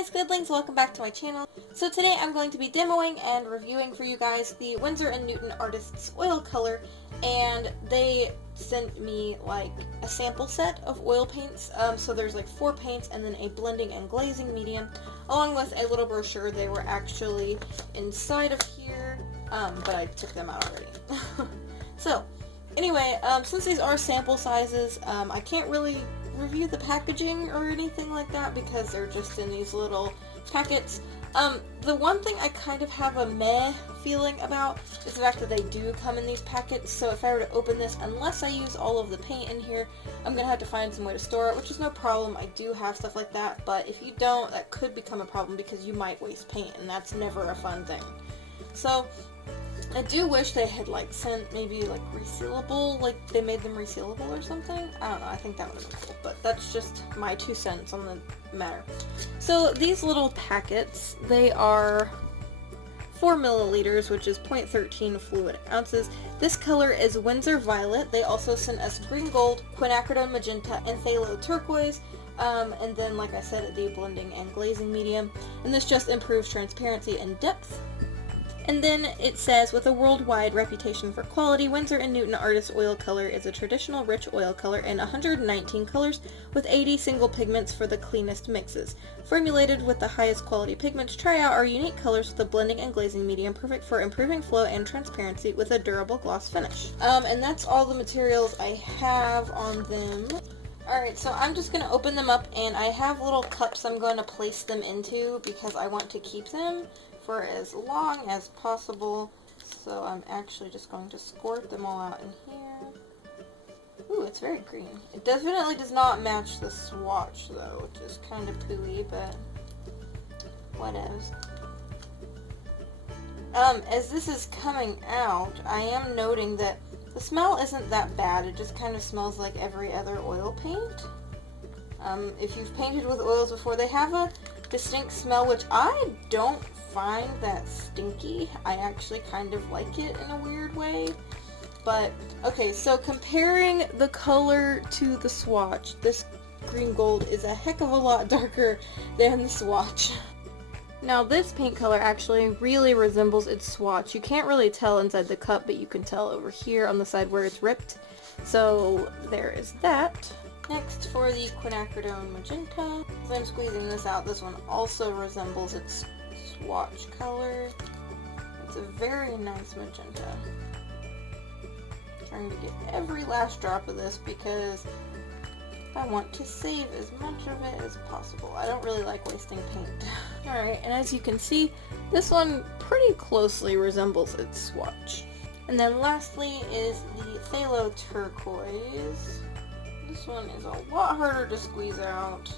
my Squidlings, welcome back to my channel. So today I'm going to be demoing and reviewing for you guys the Winsor & Newton Artists oil color, and they sent me like a sample set of oil paints. So there's like 4 paints and then a blending and glazing medium, along with a little brochure. They were actually inside of here, but I took them out already. So anyway, since these are sample sizes, I can't really review the packaging or anything like that because they're just in these little packets. The one thing I kind of have a meh feeling about is the fact that they do come in these packets, so if I were to open this, unless I use all of the paint in here, I'm gonna have to find some way to store it, which is no problem. I do have stuff like that, but if you don't, that could become a problem because you might waste paint, and that's never a fun thing. So I do wish they had like sent maybe like resealable, like they made them resealable or something. I don't know, I think that would have been cool, but that's just my 2 cents on the matter. So these little packets, they are 4 milliliters, which is 0.13 fluid ounces. This color is Winsor Violet. They also sent us green gold, quinacridone magenta, and phthalo turquoise. And then, like I said, the blending and glazing medium. And this just improves transparency and depth. And then it says, with a worldwide reputation for quality, Winsor & Newton Artist Oil Color is a traditional rich oil color in 119 colors with 80 single pigments for the cleanest mixes. Formulated with the highest quality pigments, try out our unique colors with a blending and glazing medium, perfect for improving flow and transparency with a durable gloss finish. And that's all the materials I have on them. Alright, so I'm just going to open them up, and I have little cups I'm going to place them into because I want to keep them for as long as possible. So I'm actually just going to squirt them all out in here. Ooh, it's very green. It definitely does not match the swatch though, which is kind of pooey, but whatevs. As this is coming out, I am noting that the smell isn't that bad. It just kind of smells like every other oil paint. If you've painted with oils before, they have a distinct smell, which I don't find that stinky. I actually kind of like it in a weird way. But, okay, so comparing the color to the swatch, this green gold is a heck of a lot darker than the swatch. Now this paint color actually really resembles its swatch. You can't really tell inside the cup, but you can tell over here on the side where it's ripped. So there is that. Next, for the quinacridone magenta, as I'm squeezing this out, this one also resembles its swatch color. It's a very nice magenta. I'm trying to get every last drop of this because I want to save as much of it as possible. I don't really like wasting paint. Alright, and as you can see, this one pretty closely resembles its swatch. And then lastly is the phthalo turquoise. This one is a lot harder to squeeze out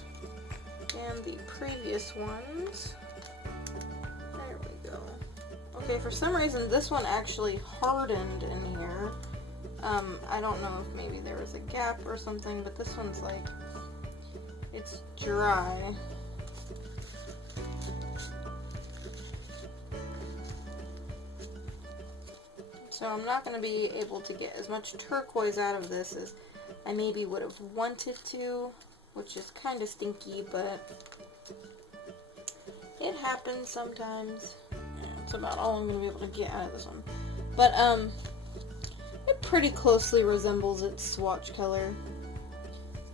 than the previous ones. There we go. Okay, for some reason this one actually hardened in here. I don't know if maybe there was a gap or something, but this one's like, it's dry. So I'm not going to be able to get as much turquoise out of this as I maybe would have wanted to, which is kind of stinky, but it happens sometimes. Yeah, that's about all I'm going to be able to get out of this one. But, it pretty closely resembles its swatch color.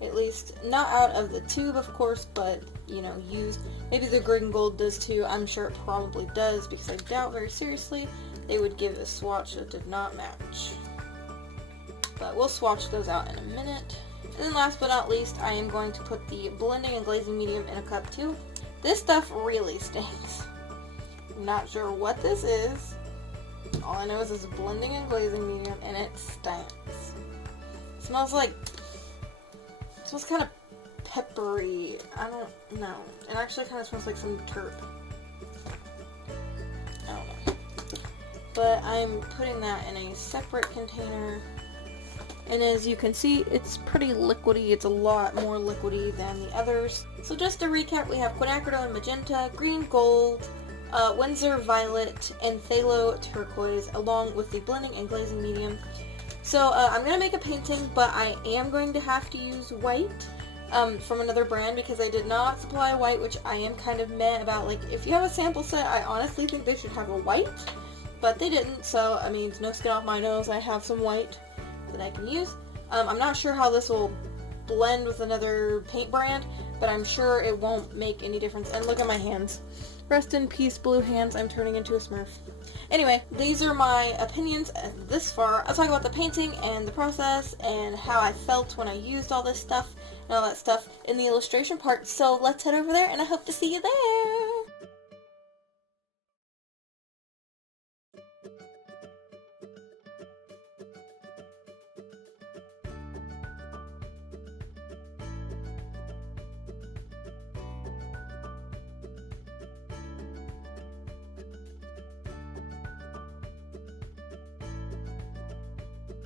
At least, not out of the tube, of course, but, you know, used. Maybe the green gold does too. I'm sure it probably does, because I doubt very seriously they would give a swatch that did not match. But we'll swatch those out in a minute. And then last but not least, I am going to put the blending and glazing medium in a cup too. This stuff really stinks. I'm not sure what this is. All I know is it's a blending and glazing medium, and it stinks. It smells like, it smells kind of peppery. I don't know. It actually kind of smells like some terp. I don't know. But I'm putting that in a separate container. And as you can see, it's pretty liquidy. It's a lot more liquidy than the others. So just to recap, we have quinacridone magenta, green gold, Winsor Violet, and phthalo turquoise, along with the blending and glazing medium. So I'm going to make a painting, but I am going to have to use white. from another brand because I did not supply white, which I am kind of meh about. Like, if you have a sample set, I honestly think they should have a white, but they didn't, so, I mean, no skin off my nose. I have some white that I can use. I'm not sure how this will blend with another paint brand, but I'm sure it won't make any difference. And look at my hands. Rest in peace, blue hands. I'm turning into a Smurf. Anyway, these are my opinions this far. I'll talk about the painting and the process and how I felt when I used all this stuff and all that stuff in the illustration part. So let's head over there, and I hope to see you there.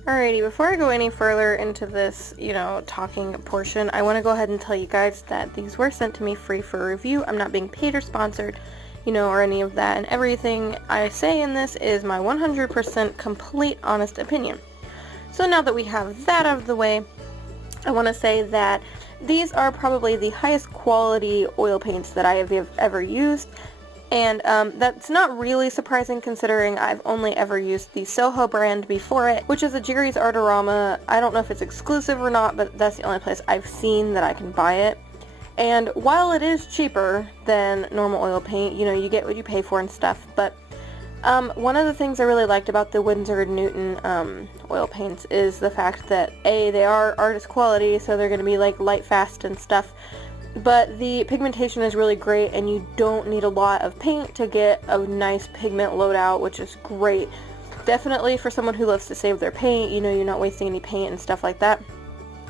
Alrighty, before I go any further into this, talking portion, I want to go ahead and tell you guys that these were sent to me free for review. I'm not being paid or sponsored, or any of that, and everything I say in this is my 100% complete honest opinion. So now that we have that out of the way, I want to say that these are probably the highest quality oil paints that I have ever used. And that's not really surprising considering I've only ever used the Soho brand before it, which is a Jerry's Artorama. I don't know if it's exclusive or not, but that's the only place I've seen that I can buy it. And while it is cheaper than normal oil paint, you get what you pay for and stuff, but one of the things I really liked about the Winsor & Newton oil paints is the fact that A, they are artist quality, so they're going to be like light fast and stuff, but the pigmentation is really great, and you don't need a lot of paint to get a nice pigment loadout, which is great. Definitely for someone who loves to save their paint, you're not wasting any paint and stuff like that.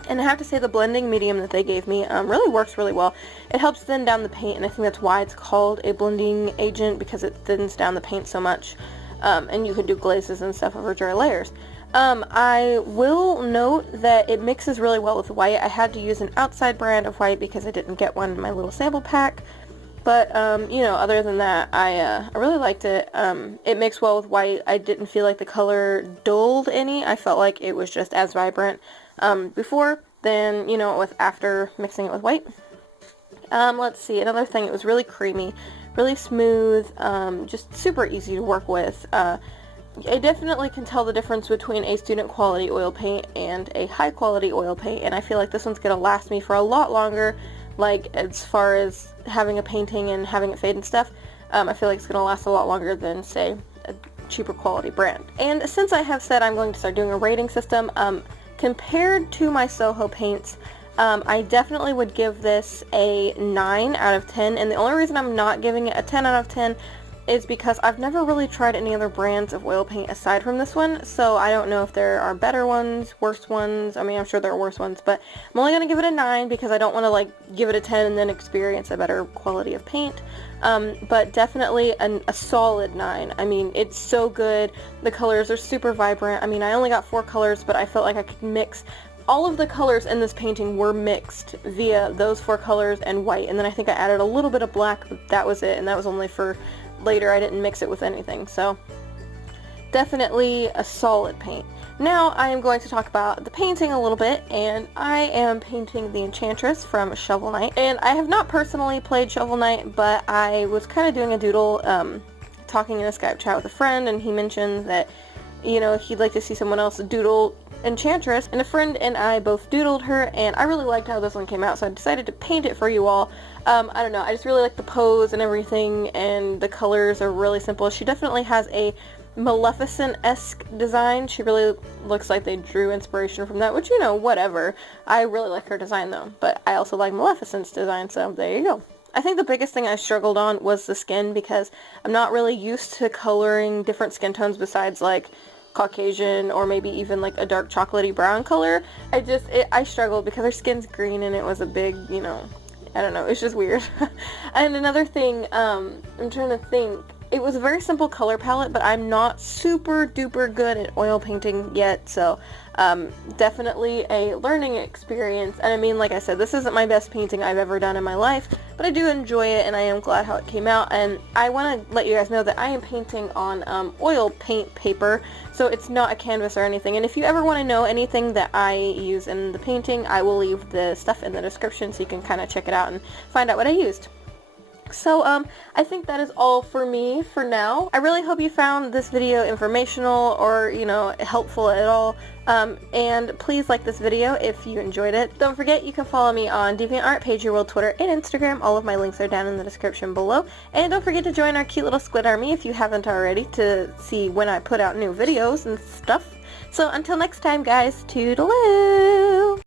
And I have to say the blending medium that they gave me really works really well. It helps thin down the paint, and I think that's why it's called a blending agent, because it thins down the paint so much. And you could do glazes and stuff over dry layers. I will note that it mixes really well with white. I had to use an outside brand of white because I didn't get one in my little sample pack. But, other than that, I really liked it. It mixed well with white. I didn't feel like the color dulled any. I felt like it was just as vibrant before than, with after mixing it with white. Let's see, another thing, it was really creamy, really smooth, just super easy to work with. I definitely can tell the difference between a student quality oil paint and a high quality oil paint, and I feel like this one's going to last me for a lot longer, like as far as having a painting and having it fade and stuff. I feel like it's going to last a lot longer than, say, a cheaper quality brand. And since I have said I'm going to start doing a rating system, compared to my Soho paints, I definitely would give this a 9 out of 10, and the only reason I'm not giving it a 10 out of 10 is because I've never really tried any other brands of oil paint aside from this one, so I don't know if there are better ones, worse ones. I mean, I'm sure there are worse ones, but I'm only going to give it a 9 because I don't want to, give it a 10 and then experience a better quality of paint. But definitely a solid 9. I mean, it's so good. The colors are super vibrant. I mean, I only got 4 colors, but I felt like I could mix. All of the colors in this painting were mixed via those 4 colors and white, and then I think I added a little bit of black, but that was it, and that was only for later. I didn't mix it with anything, so definitely a solid paint. Now I am going to talk about the painting a little bit, and I am painting the Enchantress from Shovel Knight. And I have not personally played Shovel Knight, but I was kind of doing a doodle, talking in a Skype chat with a friend, and he mentioned that, he'd like to see someone else doodle Enchantress, and a friend and I both doodled her, and I really liked how this one came out, so I decided to paint it for you all. I don't know, I just really like the pose and everything, and the colors are really simple. She definitely has a Maleficent-esque design. She really looks like they drew inspiration from that, which, whatever. I really like her design though, but I also like Maleficent's design, so there you go. I think the biggest thing I struggled on was the skin, because I'm not really used to coloring different skin tones besides like Caucasian or maybe even like a dark chocolatey brown color. I struggled because her skin's green and it was a big, I don't know, it's just weird. And another thing, I'm trying to think, it was a very simple color palette, but I'm not super duper good at oil painting yet, so definitely a learning experience. And I mean, like I said, this isn't my best painting I've ever done in my life, but I do enjoy it and I am glad how it came out. And I want to let you guys know that I am painting on oil paint paper, so it's not a canvas or anything. And if you ever want to know anything that I use in the painting, I will leave the stuff in the description so you can kind of check it out and find out what I used. So, I think that is all for me for now. I really hope you found this video informational or, you know, helpful at all. And please like this video if you enjoyed it. Don't forget you can follow me on DeviantArt, PageYourWorld, Twitter, and Instagram. All of my links are down in the description below. And don't forget to join our cute little squid army if you haven't already to see when I put out new videos and stuff. So until next time, guys, toodaloo!